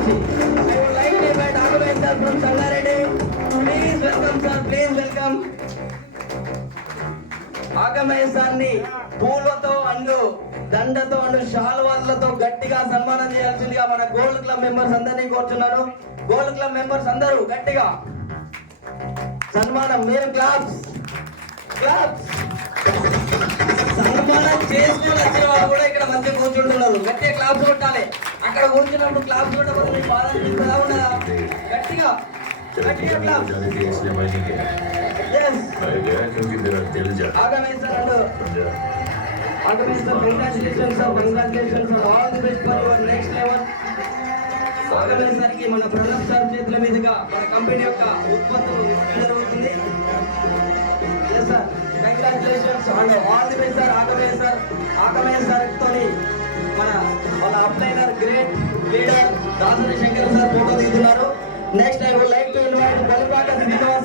నుంచి I would like to invite Aghavay sir from Sangareddy. Please welcome sir, please welcome. Aghavay sir ని పూలతో and దండతో and శాల్వాలతో గట్టిగా సన్మానం చేయాల్సిందిగా మన గోల్డ్ క్లబ్ మెంబర్స్ అందరినీ కోరుచున్నాను. గోల్డ్ క్లబ్ మెంబర్స్ అందరూ గట్టిగా సన్మానం. మీరు క్లాప్స్ సన్మానం చేసుకుని వచ్చిన వాళ్ళు కూడా ఇక్కడ మంచిగా కూర్చుంటున్నారు. గట్టిగా క్లాప్స్ కొట్టాలి. అక్కడ కూర్చున్నప్పుడు క్లాప్స్ కొట్టకపోతే మీకు బాధ అనిపిస్తుందా ఉండదా? గట్టిగా క్లాప్స్. ఆగమే sir, congratulations all the best for your next level. ఆగమే సార్కి మన ప్రణబ్ సార్ చేతుల మీదుగా మన కంపెనీ యొక్క ఉత్పత్తులు జరుగుతుంది. Sir congratulations and all the best sir. ఆగమే సార్ తోని వాళ్ళ అప్లైనర్ great leader Dasari Shankar sir photo తీస్తున్నారు. Next I would like to invite Balipaka Srinivas